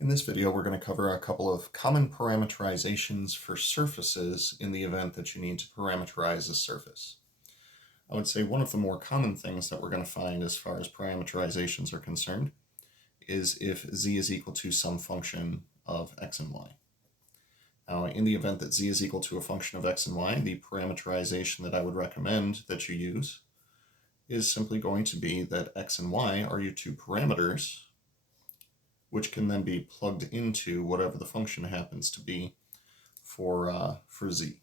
In this video, we're going to cover a couple of common parameterizations for surfaces in the event that you need to parameterize a surface. I would say one of the more common things that we're going to find as far as parameterizations are concerned is if z is equal to some function of x and y. Now, in the event that z is equal to a function of x and y, the parameterization that I would recommend that you use is simply going to be that x and y are your two parameters, which can then be plugged into whatever the function happens to be for z.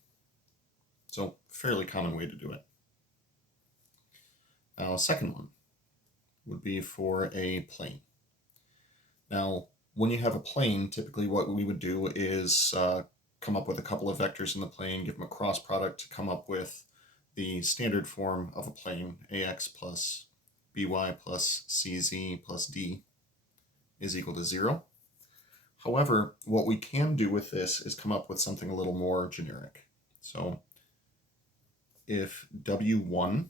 So, fairly common way to do it. Now, a second one would be for a plane. Now, when you have a plane, typically what we would do is come up with a couple of vectors in the plane, give them a cross product to come up with the standard form of a plane, ax plus by plus cz plus d is equal to 0. However, what we can do with this is come up with something a little more generic. So if W1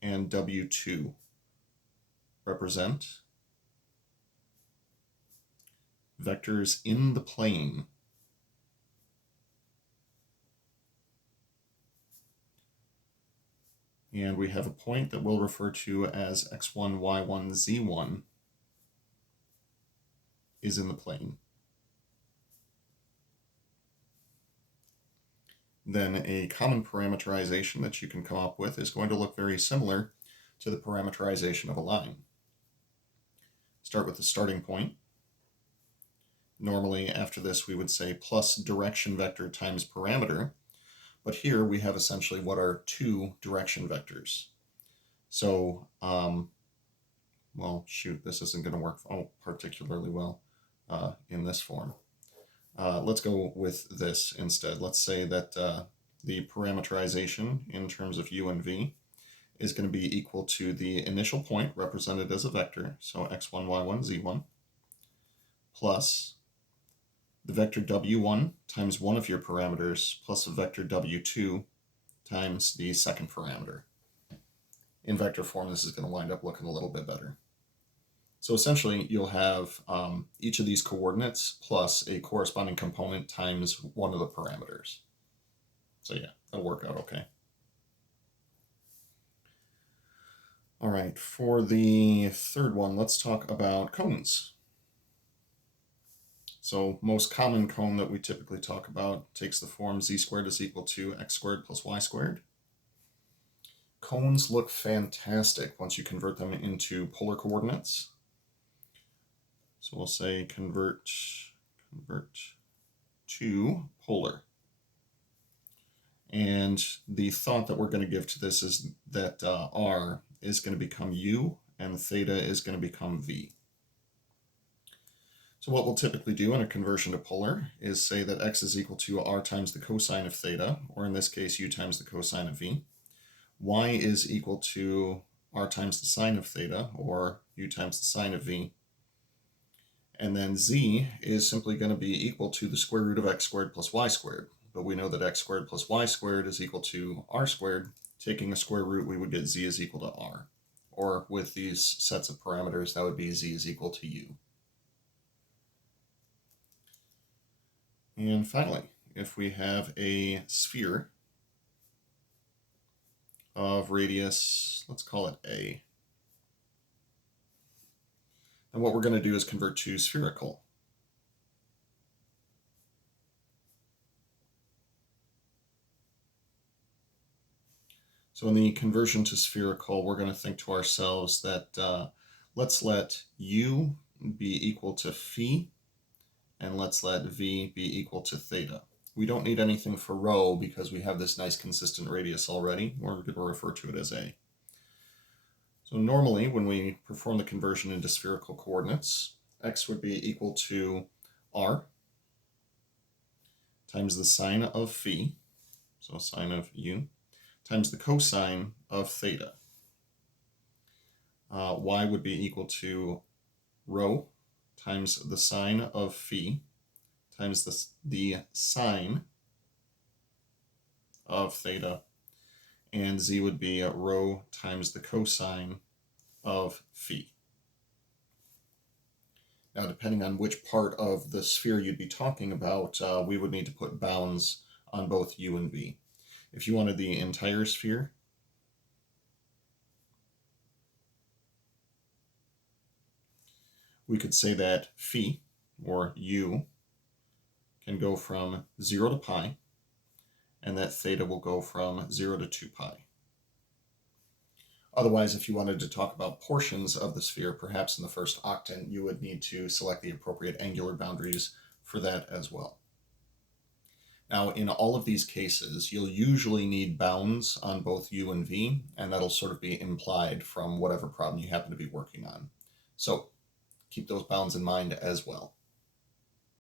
and W2 represent vectors in the plane and we have a point that we'll refer to as x1, y1, z1 is in the plane, then a common parameterization that you can come up with is going to look very similar to the parameterization of a line. Start with the starting point. Normally after this we would say plus direction vector times parameter, but here we have essentially what are two direction vectors. So, well, shoot, this isn't going to work particularly well in this form. Let's go with this instead. Let's say that the parameterization in terms of u and v is going to be equal to the initial point represented as a vector, so x1, y1, z1, plus the vector w1 times one of your parameters plus the vector w2 times the second parameter. In vector form, this is going to wind up looking a little bit better. So essentially, you'll have each of these coordinates plus a corresponding component times one of the parameters. So yeah, that'll work out okay. All right, for the third one, let's talk about cones. So most common cone that we typically talk about takes the form z squared is equal to x squared plus y squared. Cones look fantastic once you convert them into polar coordinates. So we'll say convert to polar. And the thought that we're going to give to this is that r is going to become u and theta is going to become v. So what we'll typically do in a conversion to polar is say that x is equal to r times the cosine of theta, or in this case u times the cosine of v. Y is equal to r times the sine of theta, or u times the sine of v. And then z is simply going to be equal to the square root of x squared plus y squared. But we know that x squared plus y squared is equal to r squared. Taking a square root, we would get z is equal to r. Or with these sets of parameters, that would be z is equal to u. And finally, if we have a sphere of radius, let's call it a, and what we're going to do is convert to spherical. So in the conversion to spherical, we're going to think to ourselves that let's let u be equal to phi, and let's let v be equal to theta. We don't need anything for rho because we have this nice consistent radius already. We're going to refer to it as a. So normally when we perform the conversion into spherical coordinates, x would be equal to r times the sine of phi, so sine of u, times the cosine of theta. Y would be equal to rho times the sine of phi times the sine of theta, and z would be rho times the cosine of phi. Now depending on which part of the sphere you'd be talking about, we would need to put bounds on both u and v. If you wanted the entire sphere, we could say that phi, or u, can go from 0 to pi, and that theta will go from 0 to 2 pi. Otherwise, if you wanted to talk about portions of the sphere, perhaps in the first octant, you would need to select the appropriate angular boundaries for that as well. Now, in all of these cases, you'll usually need bounds on both u and v, and that'll sort of be implied from whatever problem you happen to be working on. So keep those bounds in mind as well.